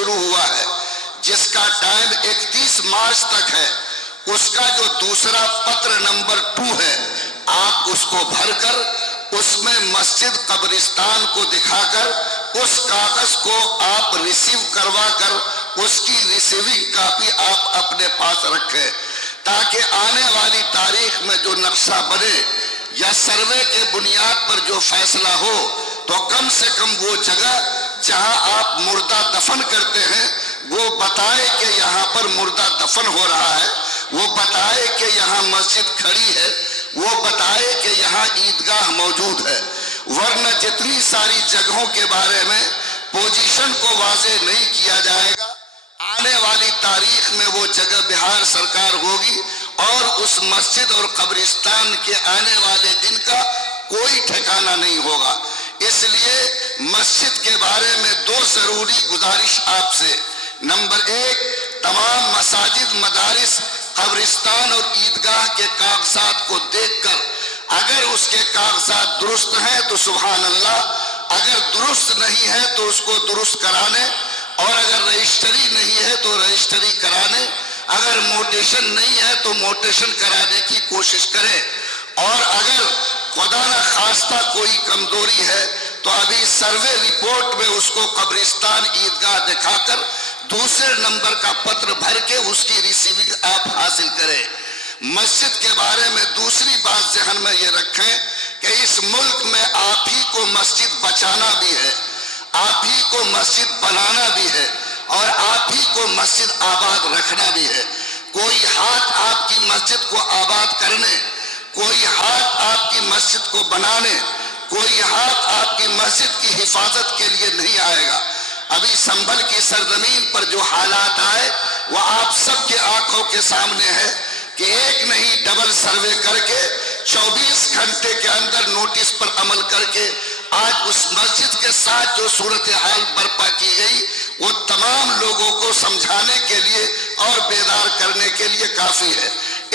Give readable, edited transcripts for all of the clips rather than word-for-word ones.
شروع ہوا ہے، جس کا ٹائم 31 مارچ تک ہے، اس کا جو دوسرا پتر نمبر 2 ہے، آپ اس کو بھر کر اس میں مسجد قبرستان کو دکھا کر اس کاغذ کو آپ ریسیو کروا کر اس کی ریسیونگ کاپی آپ اپنے پاس رکھیں، تاکہ آنے والی تاریخ میں جو نقشہ بنے یا سروے کے بنیاد پر جو فیصلہ ہو تو کم سے کم وہ جگہ جہاں آپ مردہ دفن کرتے ہیں وہ بتائے کہ یہاں پر مردہ دفن ہو رہا ہے، وہ بتائے کہ یہاں مسجد کھڑی ہے، وہ بتائے کہ یہاں عیدگاہ موجود ہے۔ ورنہ جتنی ساری جگہوں کے بارے میں پوزیشن کو واضح نہیں کیا جائے گا، آنے والی تاریخ میں وہ جگہ بہار سرکار ہوگی اور اس مسجد اور قبرستان کے آنے والے دن کا کوئی ٹھکانہ نہیں ہوگا۔ اس لیے مسجد کے بارے میں 2 ضروری گزارش آپ سے۔ نمبر 1، تمام مساجد، مدارس، قبرستان اور عیدگاہ کے کاغذات کو دیکھ کر اگر اس کے کاغذات درست ہیں تو سبحان اللہ، اگر درست نہیں ہے تو اس کو درست کرانے، اور اگر رجسٹری نہیں ہے تو رجسٹری کرانے، اگر موٹیشن نہیں ہے تو موٹیشن کرانے کی کوشش کرے، اور اگر خدا نہ خواستہ کوئی کمزوری ہے تو ابھی سروے رپورٹ میں اس کو قبرستان عیدگاہ دکھا کر دوسرے نمبر کا پتر بھر کے اس کی ریسیونگ آپ حاصل کریں۔ مسجد کے بارے میں دوسری بات ذہن میں یہ رکھیں کہ اس ملک میں آپ ہی کو مسجد بچانا بھی ہے، آپ ہی کو مسجد بنانا بھی ہے، اور آپ ہی کو مسجد آباد رکھنا بھی ہے۔ کوئی ہاتھ آپ کی مسجد کو آباد کرنے، کوئی ہاتھ آپ کی مسجد کو بنانے، کوئی ہاتھ آپ کی مسجد کی حفاظت کے لیے نہیں آئے گا۔ ابھی سنبھل کی سرزمین پر جو حالات آئے وہ آپ سب کے آنکھوں کے سامنے ہے کہ ایک نہیں ڈبل سروے کر کے 24 گھنٹے کے اندر نوٹس پر عمل کر کے آج اس مسجد کے ساتھ جو صورتحال برپا کی گئی وہ تمام لوگوں کو سمجھانے کے لیے اور بیدار کرنے کے لیے کافی ہے۔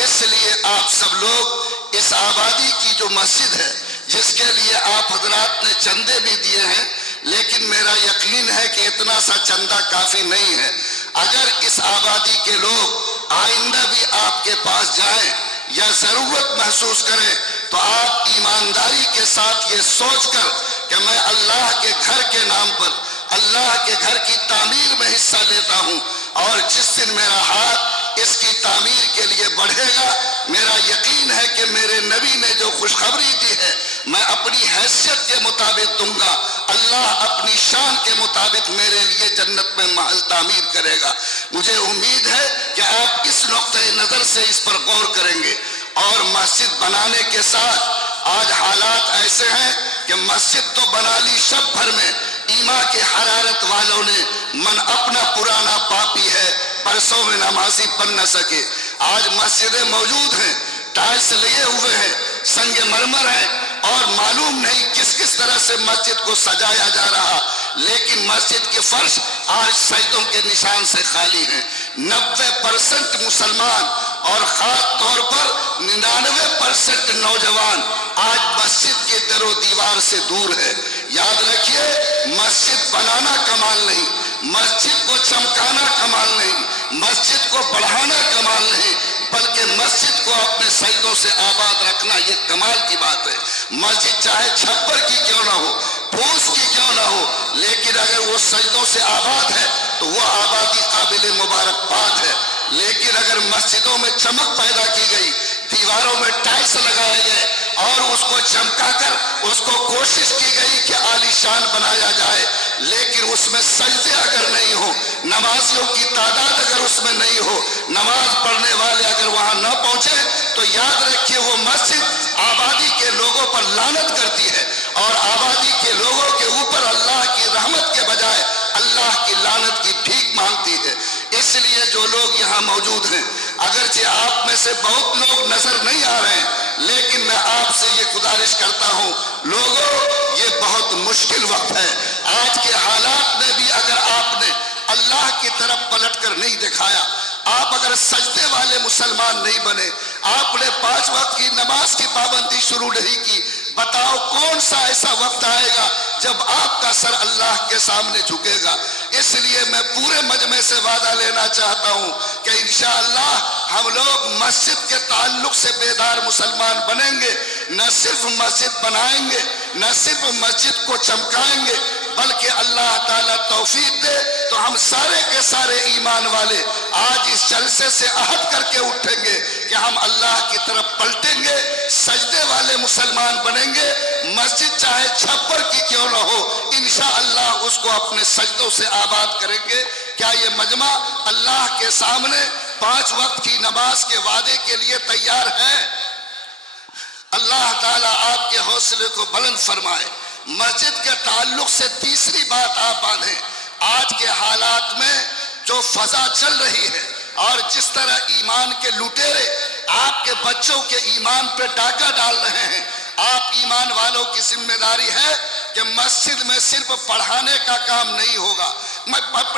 اس لیے آپ سب لوگ اس آبادی کی جو مسجد ہے جس کے لیے آپ حضرات نے چندے بھی دیے ہیں، لیکن میرا یقین ہے کہ اتنا سا چندہ کافی نہیں ہے۔ اگر اس آبادی کے لوگ آئندہ بھی آپ کے پاس جائیں یا ضرورت محسوس کریں تو آپ ایمانداری کے ساتھ یہ سوچ کر کہ میں اللہ کے گھر کے نام پر اللہ کے گھر کی تعمیر میں حصہ لیتا ہوں، اور جس دن میرا ہاتھ اس کی تعمیر کے لیے بڑھے گا میرا یقین ہے کہ میرے نبی نے جو خوشخبری دی ہے میں اپنی حیثیت کے مطابق دوں گا، اللہ اپنی شان کے مطابق میرے لیے جنت میں محل تعمیر کرے گا۔ مجھے امید ہے کہ آپ اس نقطۂ نظر سے اس پر غور کریں گے، اور مسجد بنانے کے ساتھ آج حالات ایسے ہیں کہ مسجد تو بنا لی شب بھر میں، ایما کے حرارت والوں نے من اپنا پرانا پاپی ہے برسوں میں نمازی بن نہ سکے۔ آج مسجدیں موجود ہیں، ٹائلس لگے ہوئے ہیں، سنگ مرمر ہیں، اور معلوم نہیں کس کس طرح سے مسجد کو سجایا جا رہا، لیکن مسجد کے فرش آج سجدوں کے نشان سے خالی ہیں۔ 90% مسلمان اور خاص طور پر 99% نوجوان آج مسجد کے در و دیوار سے دور ہے۔ یاد رکھیے، مسجد بنانا کمال نہیں، مسجد کو چمکانا کمال نہیں، مسجد کو بڑھانا کمال نہیں، بلکہ مسجد کو اپنے سجدوں سے آباد رکھنا یہ کمال کی بات ہے۔ مسجد چاہے چھپر کی کیوں نہ ہو، پھوس کی کیوں نہ ہو، لیکن اگر وہ سجدوں سے آباد ہے تو وہ آبادی قابل مبارکباد ہے۔ لیکن اگر مسجدوں میں چمک پیدا کی گئی، دیواروں میں ٹائلس لگائے گئے اور اس کو چمکا کر اس کو کوشش کی گئی کہ عالی شان بنایا جائے، لیکن اس میں سجدے اگر نہیں ہو، نمازیوں کی تعداد اگر اس میں نہیں ہو، نماز پڑھنے والے اگر وہاں نہ پہنچے تو یاد رکھیے وہ مسجد آبادی کے لوگوں پر لعنت کرتی ہے، اور آبادی کے لوگوں کے اوپر اللہ کی رحمت کے بجائے اللہ کی لعنت کی بھیک مانگتی ہے۔ اس لیے جو لوگ یہاں موجود ہیں، اگرچہ آپ میں سے بہت لوگ نظر نہیں آ رہے ہیں، لیکن میں آپ سے یہ گزارش کرتا ہوں لوگوں، یہ بہت مشکل وقت ہے۔ آج کے حالات میں بھی اگر آپ نے اللہ کی طرف پلٹ کر نہیں دکھایا، آپ اگر سجدے والے مسلمان نہیں بنے، آپ نے 5 وقت کی نماز کی پابندی شروع نہیں کی، بتاؤ کون سا ایسا وقت آئے گا جب آپ کا سر اللہ کے سامنے جھکے گا؟ اس لیے میں پورے مجمع سے وعدہ لینا چاہتا ہوں کہ انشاءاللہ ہم لوگ مسجد کے تعلق سے بیدار مسلمان بنیں گے، نہ صرف مسجد بنائیں گے، نہ صرف مسجد کو چمکائیں گے، بلکہ اللہ تعالیٰ توفیق دے تو ہم سارے کے سارے ایمان والے آج اس جلسے سے عہد کر کے اٹھیں گے کہ ہم اللہ کی طرف پلٹیں گے، سجدے والے مسلمان بنیں گے، مسجد چاہے چھپر کی کیوں نہ ہو انشاءاللہ اس کو اپنے سجدوں سے آباد کریں گے۔ کیا یہ مجمع اللہ کے سامنے 5 وقت کی نماز کے وعدے کے لیے تیار ہے؟ اللہ تعالیٰ آپ کے حوصلے کو بلند فرمائے۔ مسجد کے تعلق سے تیسری بات آپ باندھیں، آج کے حالات میں جو فضا چل رہی ہے اور جس طرح ایمان کے لٹیرے آپ کے بچوں کے ایمان پہ ڈاکہ ڈال رہے ہیں، آپ ایمان والوں کی ذمہ داری ہے کہ مسجد میں صرف پڑھانے کا کام نہیں ہوگا،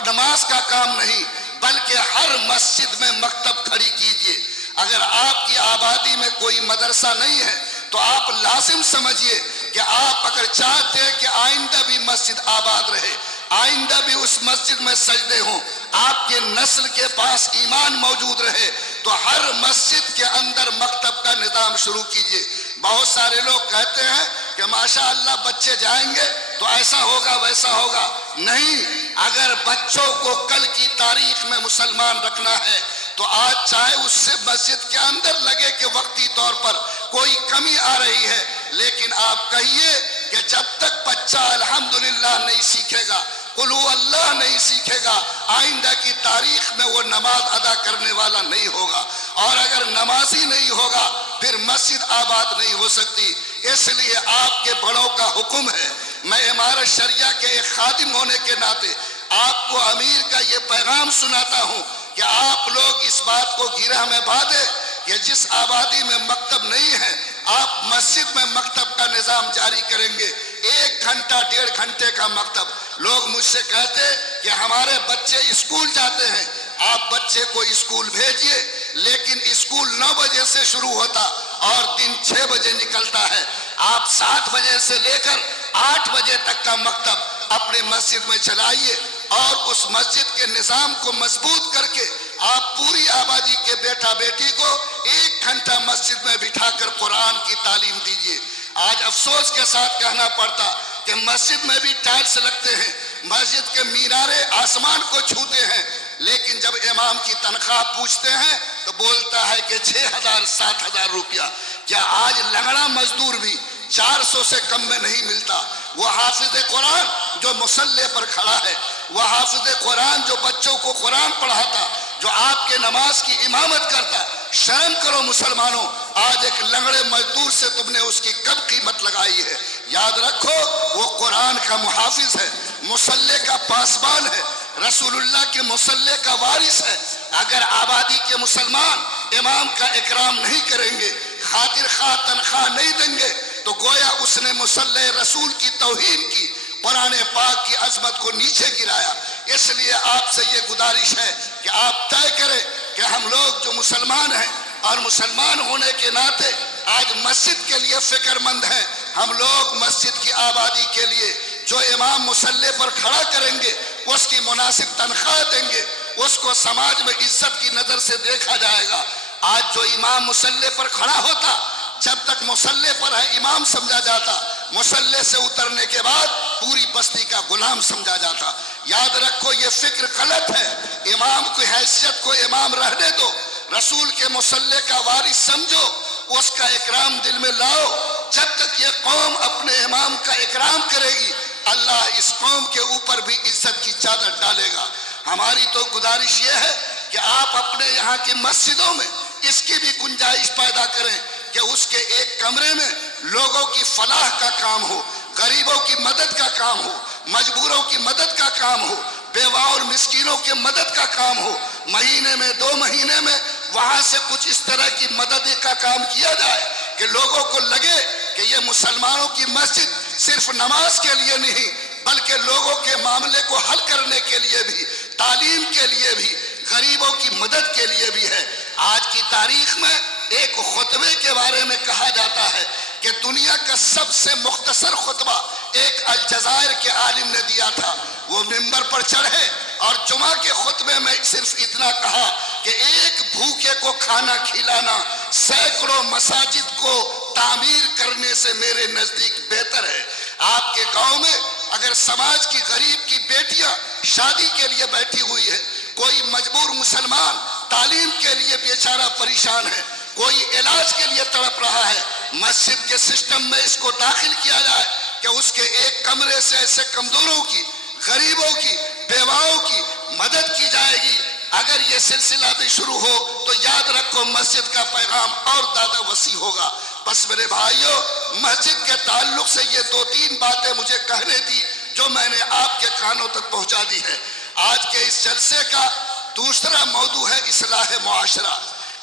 نماز کا کام نہیں، بلکہ ہر مسجد میں مکتب کھڑی کیجئے۔ اگر آپ کی آبادی میں کوئی مدرسہ نہیں ہے تو آپ لازم سمجھیے کہ آپ اگر چاہتے ہیں کہ آئندہ بھی مسجد آباد رہے، آئندہ بھی اس مسجد میں سجدے ہوں، آپ کے نسل کے پاس ایمان موجود رہے، تو ہر مسجد کے اندر مکتب کا نظام شروع کیجئے۔ بہت سارے لوگ کہتے ہیں کہ ماشاءاللہ بچے جائیں گے تو ایسا ہوگا ویسا ہوگا، نہیں، اگر بچوں کو کل کی تاریخ میں مسلمان رکھنا ہے تو آج چاہے اس سے مسجد کے اندر لگے کہ وقتی طور پر کوئی کمی آ رہی ہے، لیکن آپ کہیے کہ جب تک بچہ الحمدللہ نہیں سیکھے گا، قل هو اللہ نہیں سیکھے گا، آئندہ کی تاریخ میں وہ نماز ادا کرنے والا نہیں ہوگا، اور اگر نمازی نہیں ہوگا پھر مسجد آباد نہیں ہو سکتی۔ اس لیے آپ کے بڑوں کا حکم ہے، میں امارت شریعہ کے ایک خادم ہونے کے ناطے آپ کو امیر کا یہ پیغام سناتا ہوں کہ آپ لوگ اس بات کو گرہ میں باندھیں کہ جس آبادی میں مکتب نہیں ہے آپ مسجد میں مکتب کا نظام جاری کریں گے، 1 گھنٹہ 1.5 گھنٹے کا مکتب۔ لوگ مجھ سے کہتے کہ ہمارے بچے اسکول جاتے ہیں، آپ بچے کو اسکول بھیجئے، لیکن اسکول 9 بجے سے شروع ہوتا اور دن 6 بجے نکلتا ہے۔ آپ 7 بجے سے لے کر 8 بجے تک کا مکتب اپنے مسجد میں چلائیے، اور اس مسجد کے نظام کو مضبوط کر کے آپ پوری آبادی کے بیٹا بیٹی کو 1 گھنٹہ مسجد میں بٹھا کر قرآن کی تعلیم دیجیے۔ آج افسوس کے ساتھ کہنا پڑتا کہ مسجد میں بھی ٹائلز لگتے ہیں، مسجد کے مینارے آسمان کو چھوتے ہیں، لیکن جب امام کی تنخواہ پوچھتے ہیں تو بولتا ہے کہ 6,000 7,000 روپیہ۔ کیا آج لنگڑا مزدور بھی 400 سے کم میں نہیں ملتا؟ وہ حافظ قرآن جو مصلی پر کھڑا ہے، وہ حافظ قرآن جو بچوں کو قرآن پڑھاتا، جو آپ کے نماز کی امامت کرتا، شرم کرو مسلمانوں، آج ایک لنگڑے مزدور سے تم نے اس کی کب قیمت لگائی ہے؟ یاد رکھو وہ قرآن کا محافظ ہے، مصلی کا پاسبان ہے، رسول اللہ کے مصلی کا وارث ہے۔ اگر آبادی کے مسلمان امام کا اکرام نہیں کریں گے، خاطر خواہ تنخواہ نہیں دیں گے، تو گویا اس نے مصلی رسول کی توہین کی، قرآن پاک کی عظمت کو نیچے گرایا۔ اس لیے آپ سے یہ گزارش ہے کہ آپ طے کریں کہ ہم لوگ جو مسلمان ہیں اور مسلمان ہونے کے ناطے آج مسجد کے لیے فکر مند ہیں، ہم لوگ مسجد کی آبادی کے لیے جو امام مصلی پر کھڑا کریں گے اس کی مناسب تنخواہ دیں گے، اس کو سماج میں عزت کی نظر سے دیکھا جائے گا۔ آج جو امام مصلی پر کھڑا ہوتا، جب تک مصلی پر ہے امام سمجھا جاتا، مصلی سے اترنے کے بعد پوری بستی کا غلام سمجھا جاتا۔ یاد رکھو یہ فکر غلط ہے، امام کی حیثیت کو امام رہنے دو، رسول کے مصلی کا وارث سمجھو، اس کا اکرام دل میں لاؤ۔ جب تک یہ قوم اپنے امام کا اکرام کرے گی، اللہ اس قوم کے اوپر بھی عزت کی چادر ڈالے گا۔ ہماری تو گزارش یہ ہے کہ آپ اپنے یہاں کی مسجدوں میں اس کی بھی گنجائش پیدا کریں کہ اس کے ایک کمرے میں لوگوں کی فلاح کا کام ہو، غریبوں کی مدد کا کام ہو، مجبوروں کی مدد کا کام ہو، بیوہ اور مسکینوں کی مدد کا کام ہو۔ مہینے میں 2 مہینے میں وہاں سے کچھ اس طرح کی مدد کا کام کیا جائے کہ لوگوں کو لگے کہ یہ مسلمانوں کی مسجد صرف نماز کے لیے نہیں بلکہ لوگوں کے معاملے کو حل کرنے کے لیے بھی، تعلیم کے لیے بھی، غریبوں کی مدد کے لیے بھی ہے۔ آج کی تاریخ میں ایک خطبے کے بارے میں کہا جاتا ہے کہ دنیا کا سب سے مختصر خطبہ ایک الجزائر کے عالم نے دیا تھا. وہ ممبر پر چڑھے اور جمعہ کے خطبے میں صرف اتنا کہا کہ ایک بھوکے کو کھانا کھلانا سینکڑوں مساجد کو تعمیر کرنے سے میرے نزدیک بہتر ہے. آپ کے گاؤں میں اگر سماج کی غریب کی بیٹیاں شادی کے لیے بیٹھی ہوئی ہے, کوئی مجبور مسلمان تعلیم کے لیے بیچارہ پریشان ہے, کوئی علاج کے لیے تڑپ رہا ہے, مسجد کے سسٹم میں اس کو داخل کیا جائے کہ اس کے ایک کمرے سے ایسے کمزوروں کی, غریبوں کی, بیواؤں کی مدد کی جائے گی. اگر یہ سلسلہ بھی شروع ہو تو یاد رکھو مسجد کا پیغام اور زیادہ وسیع ہوگا. بس میرے بھائیوں, مسجد کے تعلق سے یہ 2-3 باتیں مجھے کہنے تھی جو میں نے آپ کے کانوں تک پہنچا دی ہے. آج کے اس جلسے کا دوسرا موضوع ہے اصلاح معاشرہ.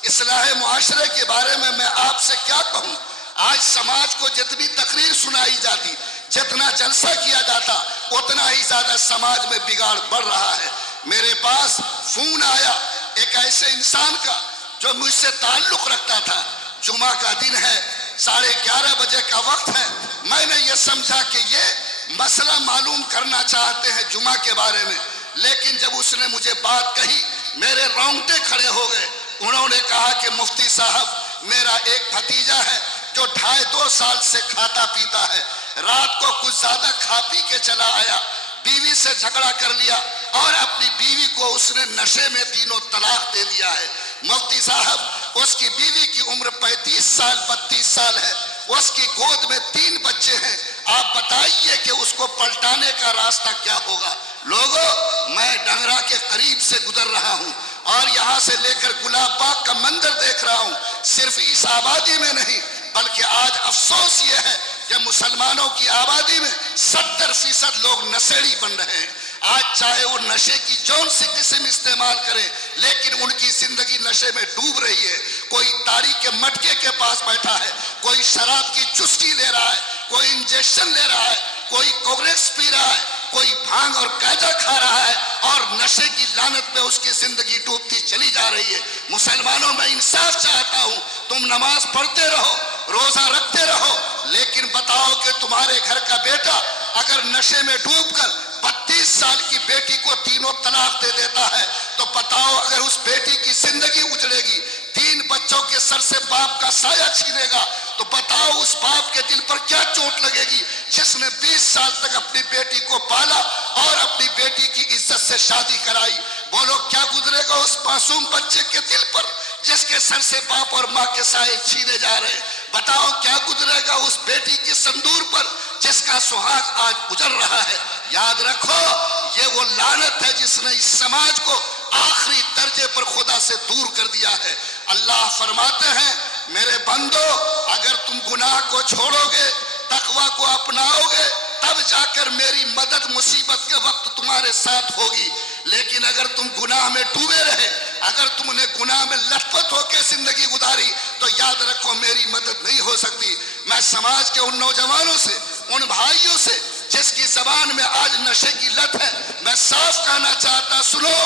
اصلاح معاشرے کے بارے میں آپ سے کیا کہوں. آج سماج کو جتنی تقریر سنائی جاتی, جتنا جلسہ کیا جاتا, اتنا ہی زیادہ سماج میں بگاڑ بڑھ رہا ہے. میرے پاس فون آیا ایک ایسے انسان کا جو مجھ سے تعلق رکھتا تھا. جمعہ کا دن ہے, 11:30 بجے کا وقت ہے. میں نے یہ سمجھا کہ یہ مسئلہ معلوم کرنا چاہتے ہیں جمعہ کے بارے میں, لیکن جب اس نے مجھے بات کہی میرے رونگٹے کھڑے ہو گئے. انہوں نے کہا کہ مفتی صاحب, میرا ایک بھتیجا ہے جو 2.5 سال سے کھاتا پیتا ہے. رات کو کچھ زیادہ کھا پی کے چلا آیا, بیوی سے جھگڑا کر لیا اور اپنی بیوی کو اس نے نشے میں 3 طلاق دے دیا ہے. مفتی صاحب, اس کی بیوی کی عمر 35 سال 32 سال ہے, اس کی گود میں 3 بچے ہیں. آپ بتائیے کہ اس کو پلٹانے کا راستہ کیا ہوگا. لوگوں, میں ڈنگرا کے قریب سے گزر رہا ہوں اور یہاں سے لے کر گلاب باغ کا منظر دیکھ رہا ہوں. صرف اس آبادی میں نہیں بلکہ آج افسوس یہ ہے کہ مسلمانوں کی آبادی میں 70% لوگ نشیڑی بن رہے ہیں. آج چاہے وہ نشے کی جون سی قسم استعمال کریں, لیکن ان کی زندگی نشے میں ڈوب رہی ہے. کوئی تاریخ کے مٹکے کے پاس بیٹھا ہے, کوئی شراب کی چسکی لے رہا ہے, کوئی انجیکشن لے رہا ہے, کوئی کوگریکس پی رہا ہے, کوئی بھانگ اور گاجا کھا رہا ہے, اور نشے کی لعنت پہ اس کی زندگی ڈوبتی چلی جا رہی ہے. مسلمانوں, میں انصاف چاہتا ہوں. تم نماز پڑھتے رہو, روزہ رکھتے رہو, لیکن بتاؤ کہ تمہارے گھر کا بیٹا اگر نشے میں ڈوب کر 32 سال کی بیٹی کو 3 طلاق دے دیتا ہے تو بتاؤ اگر اس بیٹی کی زندگی اجڑے گی, 3 بچوں کے سر سے باپ کا سایہ چھینے گا, تو بتاؤ اس باپ کے دل پر کیا چوٹ لگے گی جس نے 20 سال تک اپنی بیٹی کو پالا اور اپنی بیٹی کی عزت سے شادی کرائی. بولو کیا گزرے گا اس معصوم بچے کے دل پر جس کے سر سے باپ اور ماں کے سائے چھینے جا رہے ہیں. بتاؤ کیا گزرے گا اس بیٹی کی سندور پر جس کا سہاگ آج اجڑ رہا ہے. یاد رکھو, یہ وہ لعنت ہے جس نے اس سماج کو آخری درجے پر خدا سے دور کر دیا ہے. اللہ فرماتے ہیں, میرے بندو, اگر تم گناہ کو چھوڑو گے, تقوی کو اپناؤ گے, تب جا کر میری مدد مصیبت کے وقت تمہارے ساتھ ہوگی. لیکن اگر تم گناہ میں ڈوبے رہے, اگر تم نے گناہ میں لت پت ہو کے زندگی گزاری, تو یاد رکھو میری مدد نہیں ہو سکتی. میں سماج کے ان نوجوانوں سے, ان بھائیوں سے جس کی زبان میں آج نشے کی لت ہے, میں صاف کہنا چاہتا, سنو,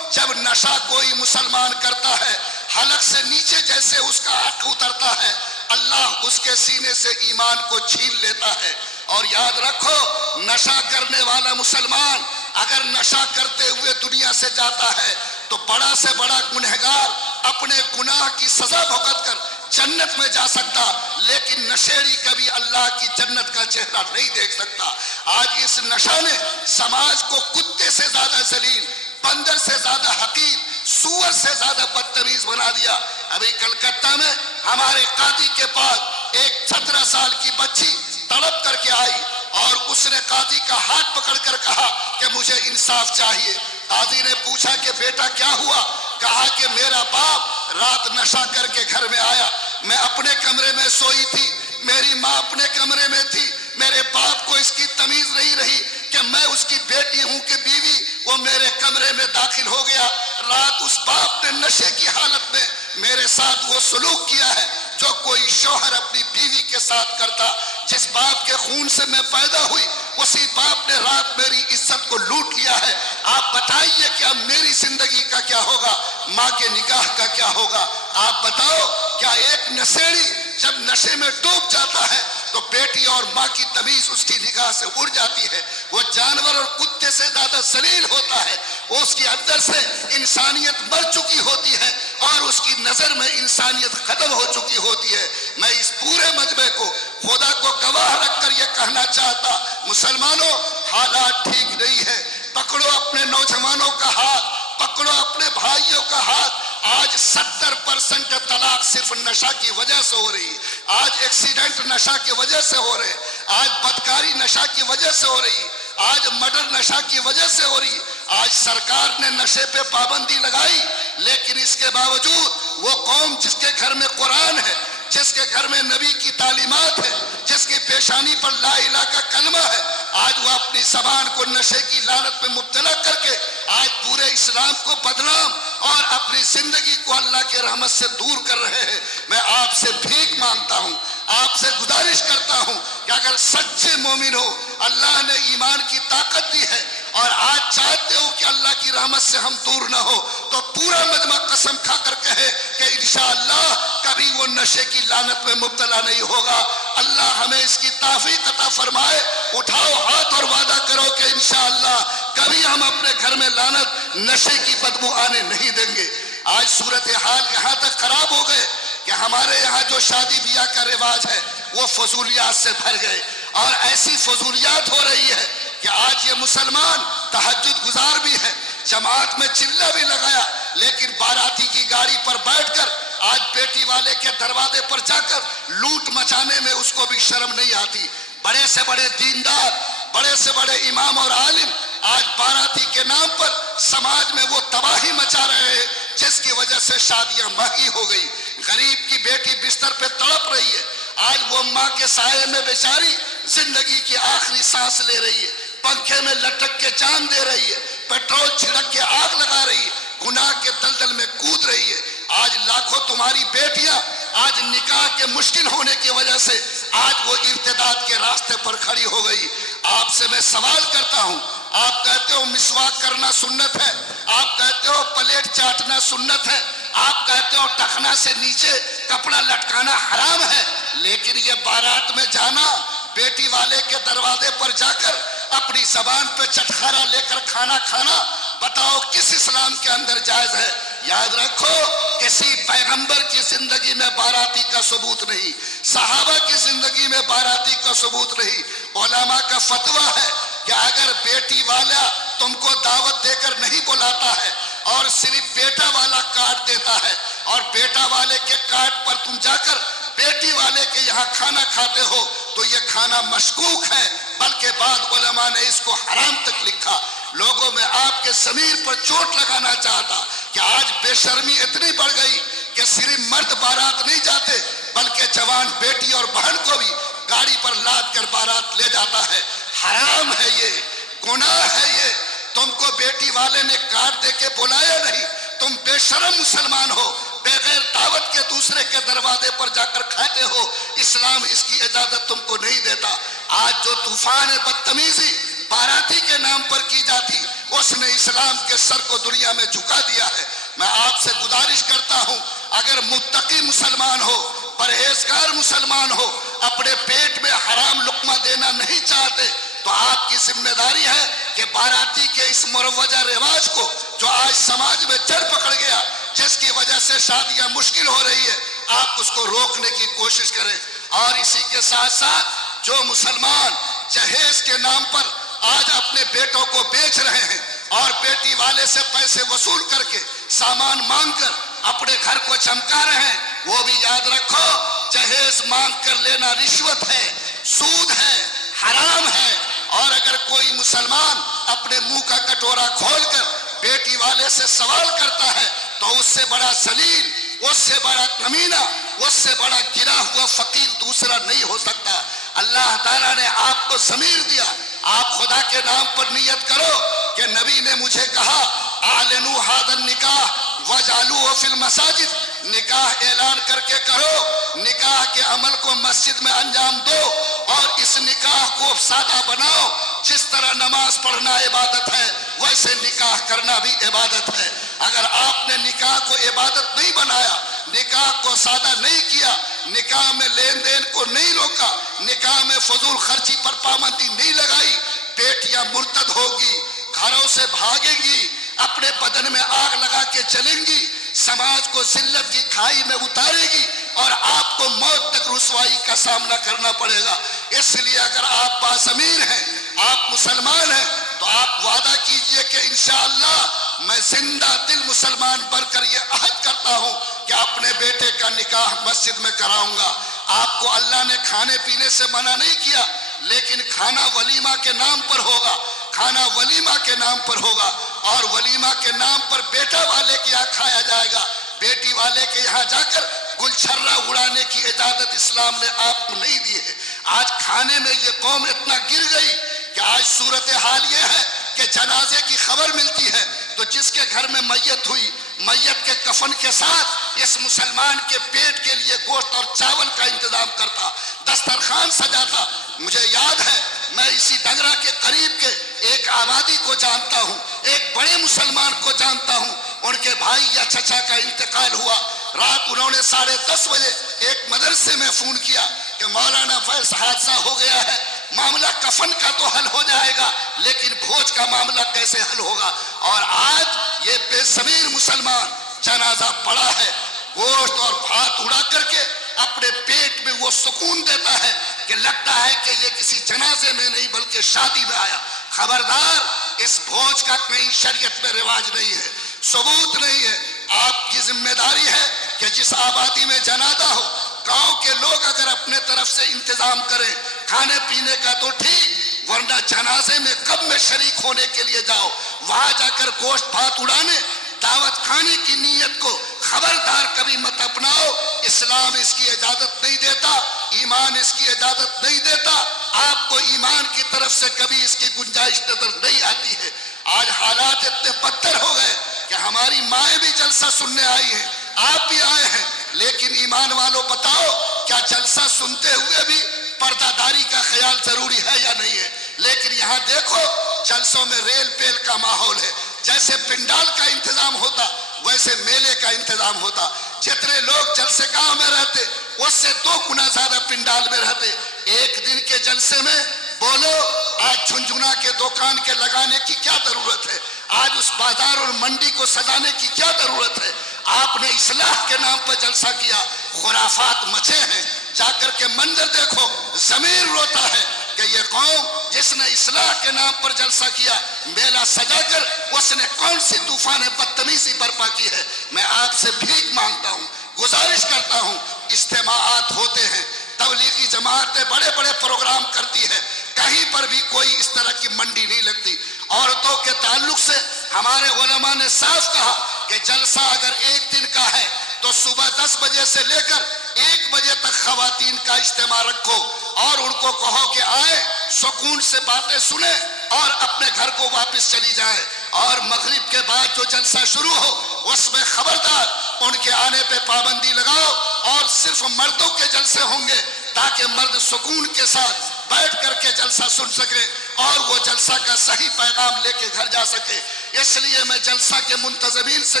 جب نشہ کوئی مسلمان کرتا ہے, حلق سے نیچے جیسے اس کا حق اترتا ہے, اللہ اس کے سینے سے ایمان کو چھین لیتا ہے. اور یاد رکھو, نشہ کرنے والا مسلمان اگر نشہ کرتے ہوئے دنیا سے جاتا ہے تو بڑا سے بڑا گنہگار اپنے گناہ کی سزا بھگت کر جنت میں جا سکتا, لیکن نشیڑی کبھی اللہ کی جنت کا چہرہ نہیں دیکھ سکتا. آج اس نشہ نے سماج کو کتے سے زیادہ ذلیل, بندر سے زیادہ حقیر, سور سے زیادہ بدتمیز بنا دیا. ابھی کلکتہ میں ہمارے قاضی کے پاس ایک 17 سال کی بچی تڑپ کر کے آئی اور اس نے قاضی کا ہاتھ پکڑ کر کہا کہ مجھے انصاف چاہیے. قاضی نے پوچھا کہ بیٹا کیا ہوا؟ کہا کہ میرا باپ رات نشہ کر کے گھر میں آیا, میں اپنے کمرے میں سوئی تھی, میری ماں اپنے کمرے میں تھی, میرے باپ کو اس کی تمیز نہیں رہی کہ میں اس کی بیٹی ہوں کہ بیوی, وہ میرے کمرے میں داخل ہو گیا. رات اس باپ نے نشے کی حالت میں میرے ساتھ وہ سلوک کیا ہے جو کوئی شوہر اپنی بیوی کے ساتھ کرتا. جس باپ کے خون سے میں پیدا ہوئی, اسی باپ نے رات میری عزت کو لوٹ لیا ہے. آپ بتائیے کہ اب میری زندگی کا کیا ہوگا, ماں کے نکاح کا کیا ہوگا؟ آپ بتاؤ, کیا ایک نشیڑی جب نشے میں ڈوب جاتا ہے تو بیٹی اور ماں کی تمیز اس کی نگاہ سے اڑ جاتی ہے، وہ جانور اور کتے سے زیادہ ذلیل ہوتا ہے، وہ اس کے اندر سے انسانیت مر چکی ہوتی ہے اور اس کی نظر میں انسانیت ختم ہو چکی ہوتی ہے۔ میں اس پورے مجمع کو خدا کو گواہ رکھ کر یہ کہنا چاہتا، مسلمانوں حالات ٹھیک نہیں ہے، پکڑو اپنے نوجوانوں کا ہاتھ، پکڑو اپنے بھائیوں کا ہاتھ۔ آج 70% طلاق صرف نشہ کی وجہ سے ہو رہی ہے، آج ایکسیڈنٹ نشہ کی وجہ سے ہو رہے، آج بدکاری نشہ کی وجہ سے ہو رہی، آج مرڈر نشہ کی وجہ سے ہو رہی۔ آج سرکار نے نشے پہ پابندی لگائی، لیکن اس کے باوجود وہ قوم جس کے گھر میں قرآن ہے، جس کے گھر میں نبی کی تعلیمات ہے، جس کی پیشانی پر لا الہ کا کلمہ ہے، آج وہ اپنی زبان کو نشے کی لعنت میں مبتلا کر کے آج پورے اسلام کو بدنام اور اپنی زندگی کو اللہ کے رحمت سے دور کر رہے ہیں۔ میں آپ سے بھیک مانگتا ہوں، آپ سے گزارش کرتا ہوں کہ اگر سچے مومن ہو، اللہ نے ایمان کی طاقت دی ہے اور آج چاہتے ہو کہ اللہ کی رحمت سے ہم دور نہ ہو، تو پورا مجمع قسم کھا کر کہے کہ انشاءاللہ کبھی وہ نشے کی لعنت میں مبتلا نہیں ہوگا۔ اللہ ہمیں اس کی توفیق عطا فرمائے۔ اٹھاؤ ہاتھ اور وعدہ کرو کہ انشاءاللہ کبھی ہم اپنے گھر میں لعنت نشے کی بدبو آنے نہیں دیں گے۔ آج صورتحال یہاں تک خراب ہو گئے کہ ہمارے یہاں جو شادی بیاہ کا رواج ہے وہ فضولیات سے بھر گئے، اور ایسی فضولیات ہو رہی ہے کہ آج یہ مسلمان تہجد گزار بھی ہے، جماعت میں چلہ بھی لگایا، لیکن باراتی کی گاڑی پر بیٹھ کر آج بیٹی والے کے دروازے پر جا کر لوٹ مچانے میں اس کو بھی شرم نہیں آتی۔ بڑے سے بڑے دیندار، بڑے سے بڑے امام اور عالم آج باراتی کے نام پر سماج میں وہ تباہی مچا رہے ہیں جس کی وجہ سے شادیاں مہنگی ہو گئی، غریب کی بیٹی بستر پہ تڑپ رہی ہے، آج وہ ماں کے سائے میں بیچاری زندگی کی آخری سانس لے رہی ہے، پنکھے میں لٹک کے جان دے رہی ہے، پیٹرول چھڑک کے آگ لگا رہی ہے، گناہ کے دلدل میں کود رہی ہے۔ آج لاکھوں تمہاری بیٹیاں آج نکاح کے مشکل ہونے کی وجہ سے آج وہ ارتداد کے راستے پر کھڑی ہو گئی۔ آپ سے میں سوال کرتا ہوں، آپ کہتے ہو مسواک کرنا سنت ہے، آپ کہتے ہو پلیٹ چاٹنا سنت ہے، آپ کہتے ہو ٹخنا سے نیچے کپڑا لٹکانا حرام ہے، لیکن یہ بارات میں جانا، بیٹی والے کے دروازے پر جا کر اپنی زبان پہ چٹخارا لے کر کھانا کھانا، بتاؤ کس اسلام کے اندر جائز ہے؟ یاد رکھو، کسی پیغمبر کی زندگی میں باراتی کا ثبوت نہیں، صحابہ کی زندگی میں باراتی کا ثبوت نہیں۔ علماء کا فتویٰ ہے کہ اگر بیٹی والا تم کو دعوت دے کر نہیں بلاتا ہے اور صرف بیٹا والا کارڈ دیتا ہے اور بیٹا والے کے کارڈ پر تم جا کر بیٹی والے کے یہاں کھانا کھاتے ہو تو یہ کھانا مشکوک ہے، بلکہ بعض علماء نے اس کو حرام تک لکھا۔ لوگوں میں آپ کے ضمیر پر چوٹ لگانا چاہتا کہ آج بے شرمی اتنی بڑھ گئی کہ صرف مرد بارات نہیں جاتے بلکہ جوان بیٹی اور بہن کو بھی گاڑی پر لاد کر بارات لے جاتا ہے۔ حرام ہے، یہ گناہ ہے۔ یہ تم کو بیٹی والے نے کارڈ دے کے بلایا نہیں، تم بے شرم مسلمان ہو، بغیر دعوت کے دوسرے کے دروازے پر جا کر کھاتے ہو۔ اسلام اس کی اجازت تم کو نہیں دیتا۔ آج جو طوفان بدتمیزی باراتی کے نام پر کی جاتی، اس نے اسلام کے سر کو دنیا میں جھکا دیا ہے۔ میں آپ سے گزارش کرتا ہوں، اگر متقی مسلمان ہو، پرہیزگار مسلمان ہو، اپنے پیٹ میں حرام لقمہ دینا نہیں چاہتے، تو آپ کی ذمہ داری ہے کہ باراتی کے اس مروجہ رواج کو جو آج سماج میں جڑ پکڑ گیا، جس کی وجہ سے شادیاں مشکل ہو رہی ہے، آپ اس کو روکنے کی کوشش کریں۔ اور اسی کے ساتھ ساتھ جو مسلمان جہیز کے نام پر آج اپنے بیٹوں کو بیچ رہے ہیں اور بیٹی والے سے پیسے وصول کر کے سامان مانگ کر اپنے گھر کو چمکا رہے ہیں، وہ بھی یاد رکھو، جہیز مانگ کر لینا رشوت ہے، سود ہے، حرام ہے۔ اور اگر کوئی مسلمان اپنے منہ کا کٹورا کھول کر بیٹی والے سے سوال کرتا ہے تو اس سے بڑا ذلیل، اس سے بڑا کمینہ، اس سے بڑا گرا ہوا فقیر دوسرا نہیں ہو سکتا۔ اللہ تعالیٰ نے آپ کو ضمیر دیا، آپ خدا کے نام پر نیت کرو کہ نبی نے مجھے کہا اعلنوا ھذا النکاح وجعلوه فی المساجد، نکاح اعلان کر کے کرو، نکاح کے عمل کو مسجد میں انجام دو اور اس نکاح کو سادہ بناؤ۔ جس طرح نماز پڑھنا عبادت ہے ویسے نکاح کرنا بھی عبادت ہے۔ اگر آپ نے نکاح کو عبادت نہیں بنایا، نکاح کو سادہ نہیں کیا، نکاح میں لین دین کو نہیں روکا، نکاح میں فضول خرچی پر پابندی نہیں لگائی، بیٹیاں مرتد ہوگی، گھروں سے بھاگیں گی، اپنے بدن میں آگ لگا کے چلیں گی، سماج کو ذلت کی کھائی میں اتارے گی اور آپ کو موت تک رسوائی کا سامنا کرنا پڑے گا۔ اس لیے اگر آپ باضمیر ہیں، آپ مسلمان ہیں، تو آپ وعدہ کیجئے کہ انشاءاللہ میں زندہ دل مسلمان بن کر یہ عہد کرتا ہوں کہ اپنے بیٹے کا نکاح مسجد میں کراؤں گا۔ آپ کو اللہ نے کھانے پینے سے منع نہیں کیا، لیکن کھانا ولیمہ کے نام پر ہوگا، کھانا ولیمہ کے نام پر ہوگا، اور ولیمہ کے نام پر بیٹا والے کے یہاں کھایا جائے گا، بیٹی والے کے یہاں جا کر گلچھرہ اڑانے کی اجازت اسلام نے آپ کو نہیں دی ہے۔ آج کھانے میں یہ قوم اتنا گر گئی کہ آج صورتحال یہ ہے کہ جنازے کی خبر ملتی ہے تو جس کے گھر میں میت ہوئی، میت کے کفن کے ساتھ اس مسلمان کے پیٹ کے لیے گوشت اور چاول کا انتظام کرتا، دسترخوان سجاتا۔ مجھے یاد ہے، میں اسی ڈنگرا کے قریب کے ایک آبادی کو جانتا ہوں، ایک بڑے مسلمان کو جانتا ہوں، ان کے بھائی یا چچا کا انتقال ہوا، رات انہوں نے 10:30 بجے ایک مدرسے میں فون کیا کہ مولانا فیض حادثہ ہو گیا ہے، معاملہ کفن کا تو حل ہو جائے گا لیکن بھوج کا معاملہ کیسے حل ہوگا؟ اور آج یہ بے ضمیر مسلمان جنازہ پڑا ہے، گوشت اور بھات اڑا کر کے اپنے پیٹ میں وہ سکون دیتا ہے کہ لگتا ہے کہ یہ کسی جنازے میں نہیں بلکہ شادی میں آیا۔ خبردار، اس بھوج کا کہیں شریعت میں رواج نہیں ہے، ثبوت نہیں ہے۔ آپ کی ذمہ داری ہے کہ جس آبادی میں جنازہ ہو، گاؤں کے لوگ اگر اپنے طرف سے انتظام کریں کھانے پینے کا تو ٹھیک، ورنہ جنازے میں کب میں شریک ہونے کے لیے جاؤ، وہاں جا کر گوشت بھات اڑانے، دعوت کھانے کی نیت کو خبردار کبھی مت اپناؤ۔ اسلام اس کی اجازت نہیں دیتا، ایمان اس کی اجازت نہیں دیتا، آپ کو ایمان کی طرف سے کبھی اس کی گنجائش نظر نہیں آتی ہے۔ آج حالات اتنے بدتر ہو گئے کہ ہماری مائیں بھی جلسہ سننے آئی ہیں، آپ بھی آئے ہیں، لیکن ایمان والوں بتاؤ کیا جلسہ سنتے ہوئے بھی پردہ داری کا خیال ضروری ہے یا نہیں ہے؟ لیکن یہاں دیکھو جلسوں میں ریل پیل کا ماحول ہے، جیسے پنڈال کا انتظام ہوتا ویسے میلے کا انتظام ہوتا، جتنے لوگ جلسے گاہ میں رہتے اس سے 2 گنا زیادہ پنڈال میں رہتے۔ ایک دن کے جلسے میں بولو آج جھنجھنا کے دکان کے لگانے کی کیا ضرورت ہے؟ آج اس بازار اور منڈی کو سجانے کی کیا ضرورت ہے؟ آپ نے اصلاح کے نام پر جلسہ کیا، خرافات مچے ہیں، جا کر کے منظر دیکھو، ضمیر روتا ہے کہ یہ قوم جس نے اصلاح کے نام پر جلسہ کیا، میلہ سجا کر اس نے کون سی طوفان بدتمیزی برپا کی ہے۔ میں آپ سے بھیک مانگتا ہوں، گزارش کرتا ہوں، اجتماعات ہوتے ہیں، تبلیغی جماعتیں بڑے بڑے پروگرام کرتی ہے، کہیں پر بھی کوئی اس طرح کی منڈی نہیں لگتی۔ عورتوں کے تعلق سے ہمارے علماء نے صاف کہا کہ جلسہ اگر ایک دن کا ہے تو صبح 10 بجے سے لے کر 1 بجے تک خواتین کا اجتماع رکھو اور ان کو کہو کہ آئے، سکون سے باتیں سنیں اور اپنے گھر کو واپس چلی جائیں، اور مغرب کے بعد جو جلسہ شروع ہو اس میں خبردار ان کے آنے پہ پابندی لگاؤ، اور صرف مردوں کے جلسے ہوں گے تاکہ مرد سکون کے ساتھ بیٹھ کر کے جلسہ سن سکے اور وہ جلسہ کا صحیح پیغام لے کے گھر جا سکے۔ اس لیے میں جلسہ کے منتظمین سے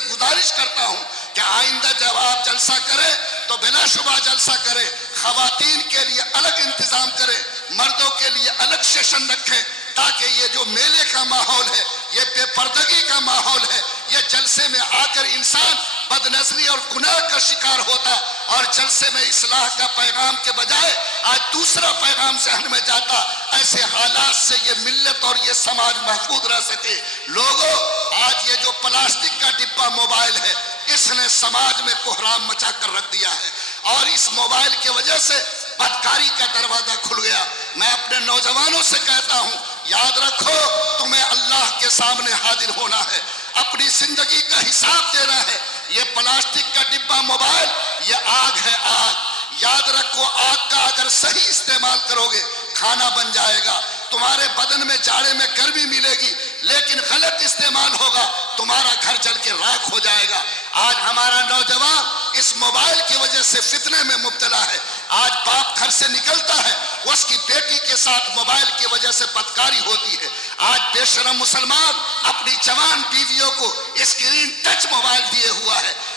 گزارش کرتا ہوں کہ آئندہ جب آپ جلسہ کریں تو بلا شبہ جلسہ کریں، خواتین کے لیے الگ انتظام کریں، مردوں کے لیے الگ سیشن رکھیں، تاکہ یہ جو میلے کا ماحول ہے، یہ بے پردگی کا ماحول ہے، یہ جلسے میں آ کر انسان بد نظری اور گناہ کا شکار ہوتا اور جلسے میں اصلاح کا پیغام کے بجائے آج دوسرا پیغام ذہن میں جاتا، ایسے حالات سے یہ ملت اور یہ سماج محفوظ رہ سکے۔ لوگوں، آج یہ جو پلاسٹک کا ڈبہ موبائل ہے اس نے سماج میں کوہرام مچا کر رکھ دیا ہے، اور اس موبائل کی وجہ سے بدکاری کا دروازہ کھل گیا۔ میں اپنے نوجوانوں سے کہتا ہوں، یاد رکھو تمہیں اللہ کے سامنے حاضر ہونا ہے، اپنی زندگی کا حساب دینا ہے۔ یہ پلاسٹک کا ڈبہ موبائل یہ آگ ہے، آگ۔ یاد رکھو آگ کا اگر صحیح استعمال کرو گے کھانا بن جائے گا، تمہارے بدن میں جاڑے میں گرمی ملے گی، لیکن غلط استعمال ہوگا تمہارا گھر جل کے راکھ ہو جائے گا۔ آج ہمارا نوجوان اس موبائل کی وجہ سے فتنے میں مبتلا ہے۔ آج باپ گھر سے نکلتا ہے، اس کی بیٹی کے ساتھ موبائل کی وجہ سے بدکاری ہوتی ہے۔ آج بے شرم مسلمان اپنی جوان بیویوں کو اسکرین ٹچ موبائل دیے ہوا ہے۔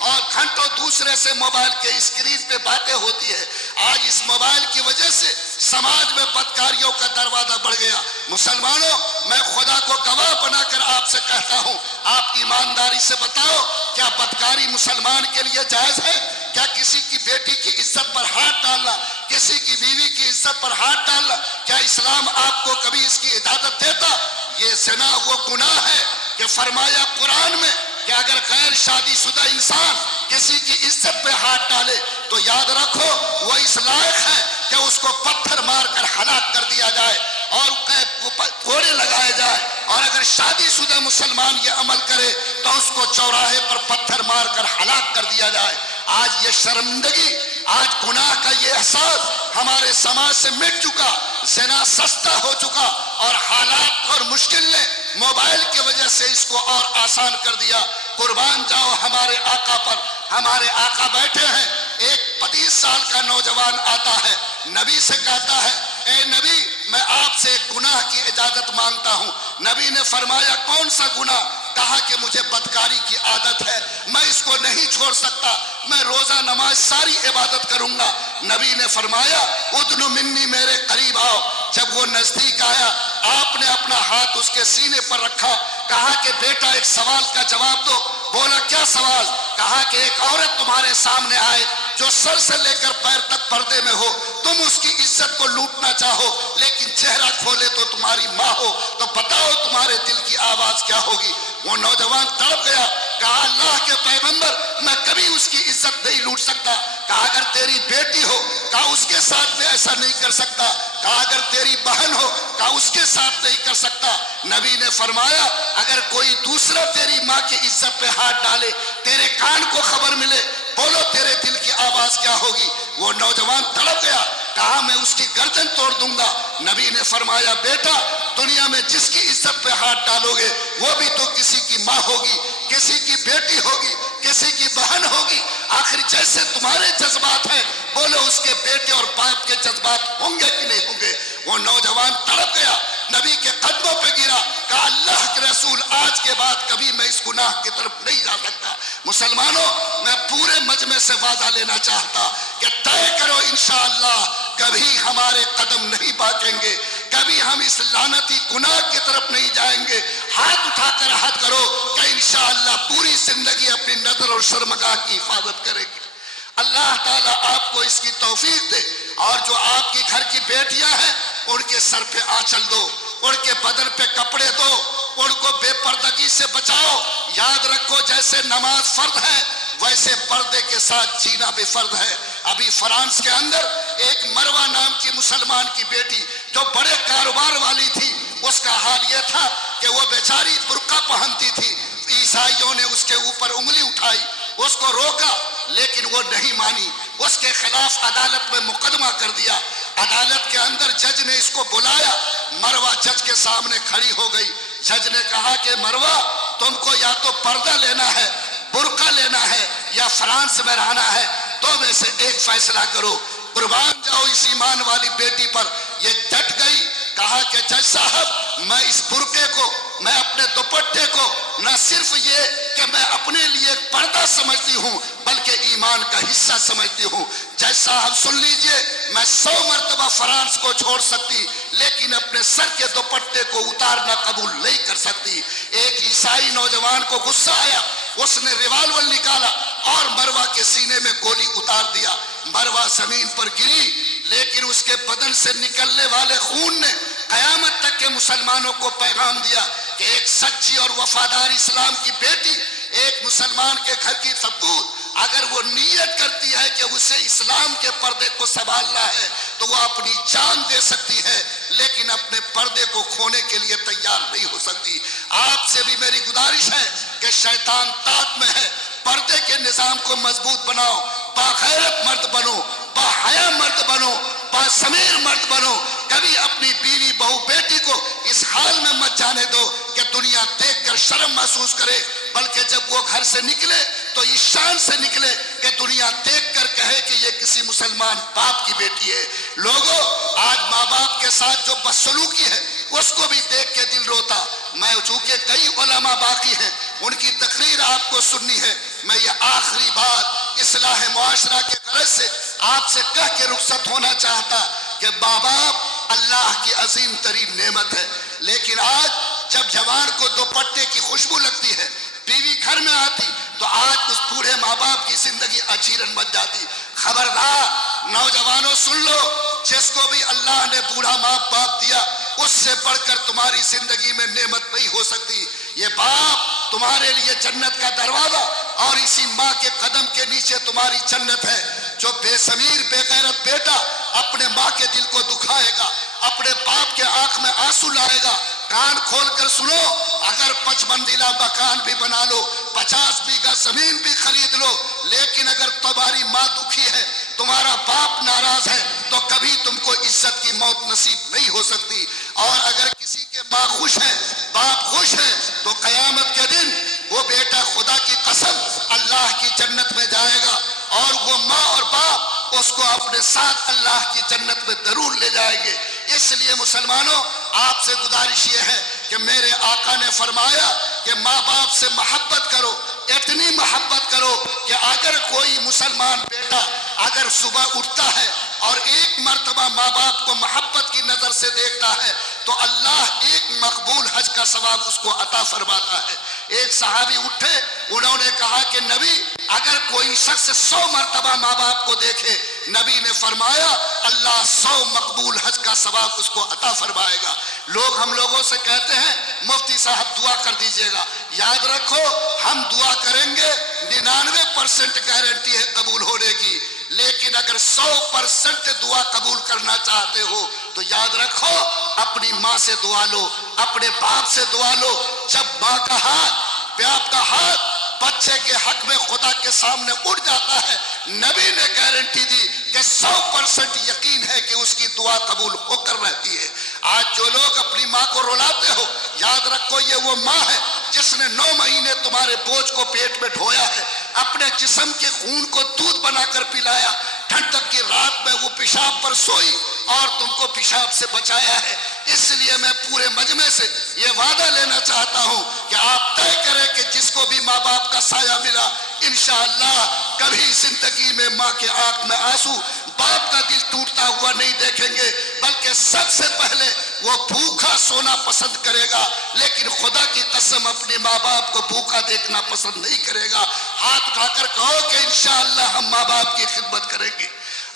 اور گھنٹوں دوسرے سے موبائل کے اسکرین پہ باتیں ہوتی ہے۔ آج اس موبائل کی وجہ سے سماج میں بدکاریوں کا دروازہ بڑھ گیا۔ مسلمانوں، میں خدا کو گواہ بنا کر آپ سے کہتا ہوں، آپ ایمانداری سے بتاؤ، کیا بدکاری مسلمان کے لیے جائز ہے؟ کیا کسی کی بیٹی کی عزت پر ہاتھ ڈالنا، کسی کی بیوی کی عزت پر ہاتھ ڈالنا، کیا اسلام آپ کو کبھی اس کی اجازت دیتا؟ یہ زنا وہ گناہ ہے کہ فرمایا قرآن میں کہ اگر غیر شادی شدہ انسان کسی کی عزت پہ ہاتھ ڈالے تو یاد رکھو وہ اس لائق ہے کہ اس کو پتھر مار کر ہلاک کر دیا جائے اور کوڑے لگائے جائے، اور اگر شادی شدہ مسلمان یہ عمل کرے تو اس کو چوراہے پر پتھر مار کر ہلاک کر دیا جائے۔ آج یہ شرمندگی، آج گناہ کا یہ احساس ہمارے سماج سے مٹ چکا، زنا سستا ہو چکا، اور حالات اور مشکل نے موبائل کی وجہ سے اس کو اور آسان کر دیا۔ قربان جاؤ ہمارے آقا پر، ہمارے آقا بیٹھے ہیں، ایک 25 سال کا نوجوان آتا ہے، نبی سے کہتا ہے اے نبی میں آپ سے ایک گناہ کی اجازت مانگتا ہوں۔ نبی نے فرمایا کون سا گناہ؟ کہا کہ مجھے بدکاری کی عادت ہے، میں اس کو نہیں چھوڑ سکتا، میں روزہ نماز ساری عبادت کروں گا۔ نبی نے فرمایا ادنو منی، میرے قریب آؤ۔ جب وہ نزدیک آیا آپ نے اپنا ہاتھ اس کے سینے پر رکھا، کہا کہ بیٹا ایک سوال کا جواب دو۔ بولا کیا سوال؟ کہا کہ ایک عورت تمہارے سامنے آئے جو سر سے لے کر پیر تک پردے میں ہو، تم اس کی عزت کو لوٹنا چاہو لیکن چہرہ کھولے تو تمہاری ماں ہو، تو بتاؤ تمہارے دل کی آواز کیا ہوگی؟ وہ نوجوان تڑپ گیا، کہا اللہ کے پیغمبر میں کبھی اس کی عزت نہیں لوٹ سکتا۔ کہا اگر تیری بیٹی ہو، کہا اس کے ساتھ میں ایسا نہیں کر سکتا۔ کہا اگر تیری بہن ہو، کہا اس کے ساتھ نہیں کر سکتا۔ نبی نے فرمایا اگر کوئی دوسرا تیری ماں کی عزت پہ ہاتھ ڈالے، تیرے کان کو خبر ملے، بولو تیرے دل کی آواز کیا ہوگی؟ وہ نوجوان تڑپ گیا، کہا میں اس کی گردن توڑ دوں گا۔ نبی نے فرمایا بیٹا دنیا میں جس کی عزت پہ ہاتھ ڈالو گے وہ بھی تو کسی کی ماں ہوگی، کسی کی بیٹی ہوگی، کسی کی بہن ہوگی۔ آخر جیسے تمہارے جذبات ہیں، بولو اس کے بیٹے اور باپ کے جذبات ہوں گے کہ نہیں ہوں گے؟ وہ نوجوان تڑپ گیا، نبی کے قدموں پہ گرا، کہا اللہ کے رسول آج کے بعد کبھی میں اس گناہ کی طرف نہیں جا سکتا۔ مسلمانوں، میں پورے مجمع سے وعدہ لینا چاہتا کہ طے کرو انشاءاللہ کبھی ہمارے قدم نہیں بھاگیں گے، کبھی ہم اس لعنتی گناہ کی طرف نہیں جائیں گے۔ ہاتھ اٹھا کر عہد کرو کہ انشاءاللہ پوری زندگی اپنی نظر اور شرمگاہ کی حفاظت کریں گے۔ اللہ تعالیٰ آپ کو اس کی توفیق دے، اور جو آپ کی گھر کی بیٹیاں ہیں ان کے سر پہ آنچل دو، ان کے بدن پہ کپڑے دو، ان کو بے پردگی سے بچاؤ۔ یاد رکھو جیسے نماز فرض ہے ویسے پردے کے ساتھ جینا بھی فرض ہے۔ ابھی فرانس کے اندر ایک مروہ نام کی مسلمان کی بیٹی جو بڑے کاروبار والی تھی، اس کا حال یہ تھا کہ وہ بیچاری برقع پہنتی تھی۔ عیسائیوں نے اس کے اوپر انگلی اٹھائی، اس کو روکا لیکن وہ نہیں مانی، اس کے خلاف عدالت میں مقدمہ کر دیا۔ عدالت کے اندر جج نے اس کو بلایا، مروہ جج کے سامنے کھڑی ہو گئی۔ جج نے کہا کہ مروہ تم کو یا تو پردہ لینا ہے، برقع لینا ہے، یا فرانس میں رہنا ہے، دو میں سے ایک فیصلہ کرو۔ قربان جاؤ اس ایمان والی بیٹی پر، یہ ڈٹ گئی، کہا کہ جج صاحب میں اس برقعے کو، میں اپنے دوپٹے کو نہ صرف یہ کہ میں اپنے لیے پردہ سمجھتی ہوں بلکہ ایمان کا حصہ سمجھتی ہوں۔ جج صاحب سن لیجئے، میں 100 مرتبہ فرانس کو چھوڑ سکتی لیکن اپنے سر کے دوپٹے کو اتارنا قبول نہیں کر سکتی۔ ایک عیسائی نوجوان کو غصہ آیا، اس نے ریوالور نکالا اور مروہ کے سینے میں گولی اتار دیا۔ مروہ زمین پر گری لیکن اس کے بدن سے نکلنے والے خون نے قیامت تک کے مسلمانوں کو پیغام دیا کہ ایک سچی اور وفادار اسلام کی بیٹی، ایک مسلمان کے گھر کی سپوت، اگر وہ نیت کرتی ہے کہ اسے اسلام کے پردے کو سنبھالنا ہے تو وہ اپنی جان دے سکتی ہے لیکن اپنے پردے کو کھونے کے لیے تیار نہیں ہو سکتی۔ آپ سے بھی میری گزارش ہے کہ شیطان طاق میں ہے، پردے کے نظام کو مضبوط بناؤ، باغیرت مرد بنو، باحیا مرد بنو، باضمیر مرد بنو۔ کبھی اپنی بیوی بہو بیٹی کو اس حال میں مت جانے دو کہ دنیا دیکھ کر شرم محسوس کرے، بلکہ جب وہ گھر سے نکلے تو اس شان سے نکلے کہ دنیا دیکھ کر کہے کہ یہ کسی مسلمان باپ کی بیٹی ہے۔ لوگوں، آج ماں باپ کے ساتھ جو بدسلوکی ہے اس کو بھی دیکھ کے دل روتا، میں چونکہ کئی علماء باقی ہیں ان کی تقریر آپ کو سننی ہے، میں یہ آخری بات اصلاح معاشرہ کے غرض سے آپ سے کہہ کے رخصت ہونا چاہتا کہ ماں باپ اللہ کی عظیم ترین نعمت ہے، لیکن آج جب جوان کو دوپٹے کی خوشبو لگتی ہے، بیوی گھر میں آتی، تو آج اس بوڑھے ماں باپ کی زندگی اچیرن بن جاتی۔ خبردار نوجوانوں سن لو، جس کو بھی اللہ نے بوڑھا ماں باپ دیا اس سے بڑھ کر تمہاری زندگی میں نعمت نہیں ہو سکتی۔ یہ باپ تمہارے لیے جنت کا دروازہ اور اسی ماں کے قدم کے نیچے تمہاری جنت ہے۔ جو بے ضمیر بے غیرت بیٹا اپنے ماں کے دل کو دکھائے گا، اپنے باپ کے آنکھ میں آنسو لائے گا، کان کھول کر سنو، اگر 5 منزلہ مکان بھی بنا لو، 50 بیگھہ زمین بھی خرید لو، لیکن اگر تمہاری ماں دکھی ہے، تمہارا باپ ناراض ہے، تو کبھی تم کو عزت کی موت نصیب نہیں ہو سکتی۔ اور اگر کسی کے ماں خوش ہے، باپ خوش ہے، تو قیامت کے دن وہ بیٹا خدا کی قسم اللہ کی جنت میں جائے گا، اور وہ ماں اور باپ اس کو اپنے ساتھ اللہ کی جنت میں ضرور لے جائیں گے۔ اس لیے مسلمانوں، آپ سے گزارش یہ ہے کہ میرے آقا نے فرمایا کہ ماں باپ سے محبت کرو، اتنی محبت کرو کہ اگر کوئی مسلمان بیٹا اگر صبح اٹھتا ہے اور ایک مرتبہ ماں باپ کو محبت کی نظر سے دیکھتا ہے تو اللہ ایک مقبول حج کا ثواب اس کو عطا فرماتا ہے۔ ایک صحابی اٹھے، انہوں نے کہا کہ نبی اگر کوئی شخص 100 مرتبہ ماں باپ کو دیکھے، نبی نے فرمایا اللہ 100 مقبول حج کا ثواب اس کو عطا فرمائے گا۔ لوگ ہم لوگوں سے کہتے ہیں مفتی صاحب دعا کر دیجئے گا، یاد رکھو ہم دعا کریں گے 99% گارنٹی ہے قبول ہونے کی، لیکن اگر 100% دعا قبول کرنا چاہتے ہو تو یاد رکھو اپنی ماں سے دعا لو، اپنے باپ سے دعا لو۔ جب ماں کا ہاتھ، باپ کا ہاتھ بچے کے حق میں خدا کے سامنے اٹھ جاتا ہے، نبی نے گارنٹی دی کہ 100% یقین ہے کہ اس کی دعا قبول ہو کر رہتی ہے۔ آج جو لوگ اپنی ماں کو رلاتے ہو، یاد رکھو یہ وہ ماں ہے جس نے 9 مہینے تمہارے بوجھ کو پیٹ میں ڈھویا ہے، اپنے جسم کے خون کو دودھ بنا کر پلایا، ٹھنڈک کی رات میں وہ پیشاب پر سوئی اور تم کو پیشاب سے بچایا ہے۔ اس لیے میں پورے مجمع سے یہ وعدہ لینا چاہتا ہوں کہ آپ طے کریں کہ جس کو بھی ماں باپ کا سایہ ملا انشاءاللہ کبھی زندگی میں ماں کے آنکھ میں آنسو، باپ کا دل ٹوٹتا ہوا نہیں دیکھیں گے، بلکہ سب سے پہلے وہ بھوکا سونا پسند کرے گا، لیکن خدا کی قسم اپنے ماں باپ کو بھوکا دیکھنا پسند نہیں کرے گا۔ ہاتھ اٹھا کر کہو کہ انشاءاللہ ہم ماں باپ کی خدمت کریں گے۔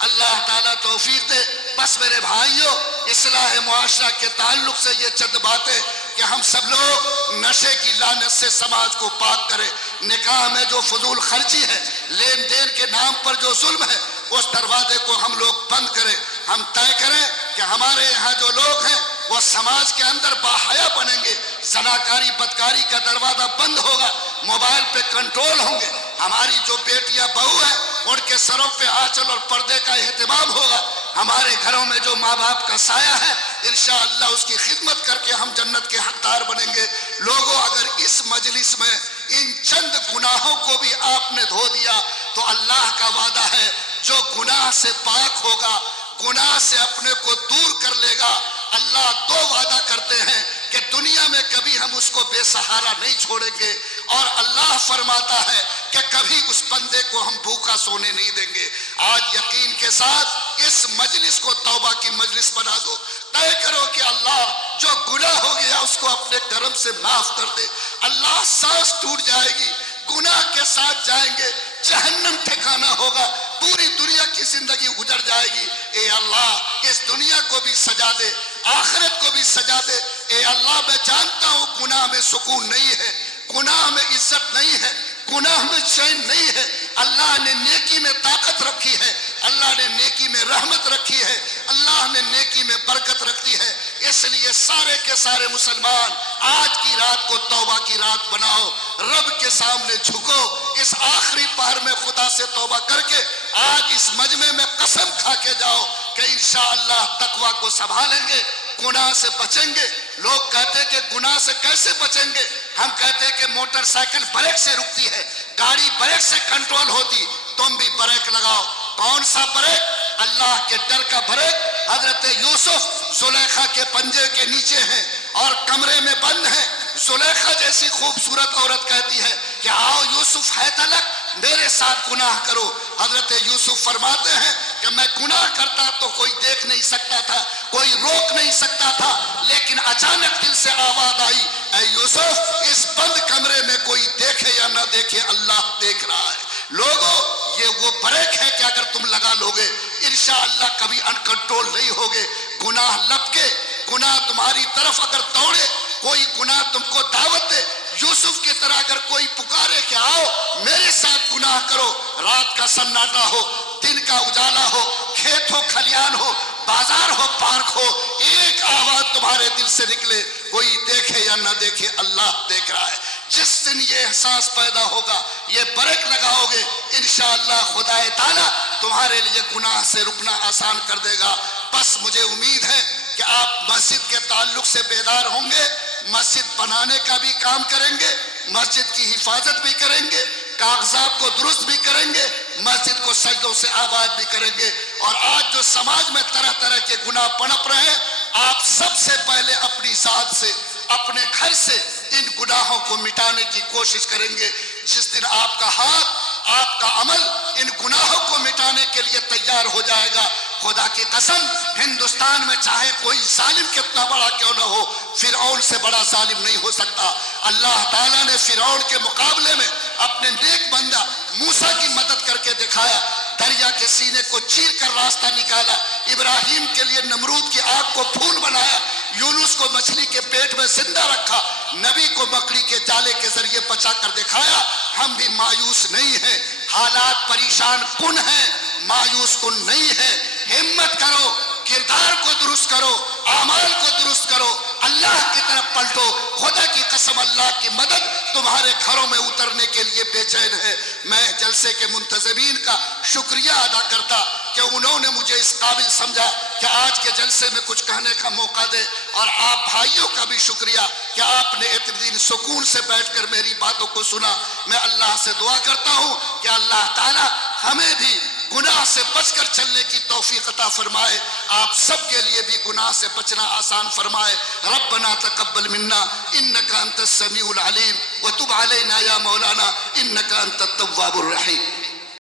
اللہ تعالیٰ توفیق دے۔ بس میرے بھائیوں، اصلاح معاشرہ کے تعلق سے یہ چند باتیں کہ ہم سب لوگ نشے کی لعنت سے سماج کو پاک کریں، نکاح میں جو فضول خرچی ہے، لین دین کے نام پر جو ظلم ہے، اس دروازے کو ہم لوگ بند کریں۔ ہم طے کریں کہ ہمارے یہاں جو لوگ ہیں وہ سماج کے اندر باحیا بنیں گے، زناکاری بدکاری کا دروازہ بند ہوگا، موبائل پہ کنٹرول ہوں گے، ہماری جو بیٹیاں بہو ہیں ان کے سروں پہ آنچل اور پردے کا اہتمام ہوگا، ہمارے گھروں میں جو ماں باپ کا سایہ ہے انشاءاللہ اس کی خدمت کر کے ہم جنت کے حقدار بنیں گے۔ لوگوں اگر اس مجلس میں ان چند گناہوں کو بھی آپ نے دھو دیا تو اللہ کا وعدہ ہے جو گناہ سے پاک ہوگا، گناہ سے اپنے کو دور کر لے گا، اللہ 2 وعدہ کرتے ہیں کہ دنیا میں کبھی ہم اس کو بے سہارا نہیں چھوڑیں گے، اور اللہ فرماتا ہے کہ کبھی اس بندے کو ہم بھوکا سونے نہیں دیں گے۔ آج یقین کے ساتھ اس مجلس کو توبہ کی مجلس بنا دو، طے کرو کہ اللہ جو گناہ ہو گیا اس کو اپنے کرم سے معاف کر دے۔ اللہ سانس ٹوٹ جائے گی، گناہ کے ساتھ جائیں گے، جہنم ٹھکانا ہوگا، پوری دنیا کی زندگی گزر جائے گی۔ اے اللہ اس دنیا کو بھی سجا دے، آخرت کو بھی سجا دے۔ اے اللہ میں جانتا ہوں گناہ میں سکون نہیں ہے، گناہ میں عزت نہیں ہے، گناہ میں چین نہیں ہے۔ اللہ نے نیکی میں طاقت رکھی ہے، اللہ نے نیکی میں رحمت رکھی ہے، اللہ نے نیکی میں برکت رکھی ہے۔ اس لیے سارے کے سارے مسلمان آج کی رات کو توبہ کی رات بناؤ، رب کے سامنے جھکو، اس آخری پہر میں خدا سے توبہ کر کے آج اس مجمع میں قسم کھا کے جاؤ کہ انشاءاللہ تقوی کو سنبھالیں گے، گناہ سے بچیں گے۔ لوگ کہتے کہ گناہ سے کیسے بچیں گے؟ ہم کہتے کہ موٹر سائیکل بریک سے رکتی ہے، گاڑی بریک سے کنٹرول ہوتی، تم بھی بریک لگاؤ۔ کون سا بریک؟ اللہ کے ڈر کا بریک۔ حضرت یوسف زلیخا کے پنجے کے نیچے ہیں اور کمرے میں بند ہیں، زلیخا جیسی خوبصورت عورت کہتی ہے کہ آؤ یوسف ہے تلک میرے ساتھ گناہ کرو. حضرت یوسف فرماتے ہیں کہ میں گناہ کرتا تو کوئی دیکھ نہیں سکتا تھا, کوئی روک نہیں سکتا تھا, لیکن اچانک دل سے آواز آئی, اے یوسف اس بند کمرے میں کوئی دیکھے یا نہ دیکھے اللہ دیکھ رہا ہے. لوگوں یہ وہ بریک ہے کہ اگر تم لگا لوگے انشاءاللہ کبھی انکنٹرول نہیں ہوگے. گناہ لپکے, گناہ تمہاری طرف اگر دوڑے, کوئی گناہ تم کو دعوت دے, یوسف کی طرح اگر کوئی پکارے کہ آؤ میرے ساتھ گناہ کرو, رات کا سناٹا ہو, دن کا اجالا ہو, کھیت ہو کھلیان ہو, بازار ہو پارک ہو, ایک آواز تمہارے دل سے نکلے, کوئی دیکھے یا نہ دیکھے اللہ دیکھ رہا ہے. جس دن یہ احساس پیدا ہوگا, یہ بریک لگاؤ گے, انشاءاللہ خدا تعالیٰ تمہارے لیے گناہ سے رکنا آسان کر دے گا. بس مجھے امید ہے کہ آپ مسجد کے تعلق سے بیدار ہوں گے, مسجد بنانے کا بھی کام کریں گے, مسجد کی حفاظت بھی کریں گے, کاغذات کو درست بھی کریں گے, مسجد کو سجدوں سے آباد بھی کریں گے. اور آج جو سماج میں طرح طرح کے گناہ پنپ رہے ہیں, آپ سب سے پہلے اپنی ذات سے, اپنے گھر سے ان گناہوں کو مٹانے کی کوشش کریں گے. جس دن آپ کا ہاتھ, آپ کا عمل ان گناہوں کو مٹانے کے لیے تیار ہو جائے گا, خدا کی قسم ہندوستان میں چاہے کوئی ظالم کتنا بڑا کیوں نہ ہو, فرعون سے بڑا ظالم نہیں ہو سکتا. اللہ تعالیٰ نے فرعون کے مقابلے میں اپنے نیک بندہ موسیٰ کی مدد کر کے دکھایا, دریا کے سینے کو چیر کر راستہ نکالا, ابراہیم کے لیے نمرود کی آگ کو پھول بنایا, یونس کو مچھلی کے پیٹ میں زندہ رکھا, نبی کو مکڑی کے جالے کے ذریعے بچا کر دکھایا. ہم بھی مایوس نہیں ہیں, حالات پریشان کن ہیں, مایوس کن نہیں ہے. ہمت کرو, کردار کو درست کرو, اعمال کو درست کرو, اللہ کی طرف پلٹو. خدا کی قسم اللہ کی مدد تمہارے گھروں میں اترنے کے لیے بے چین ہے. میں جلسے کے منتظمین کا شکریہ ادا کرتا کہ انہوں نے مجھے اس قابل سمجھا کہ آج کے جلسے میں کچھ کہنے کا موقع دے, اور آپ بھائیوں کا بھی شکریہ کہ آپ نے اتنے دن سکون سے بیٹھ کر میری باتوں کو سنا. میں اللہ سے دعا کرتا ہوں کہ اللہ تعالیٰ ہمیں بھی گناہ سے بچ کر چلنے کی توفیق عطا فرمائے, آپ سب کے لیے بھی گناہ سے بچنا آسان فرمائے. ربنا تقبل منا انك انت السميع العليم وتب علينا يا مولانا انك انت التواب الرحيم.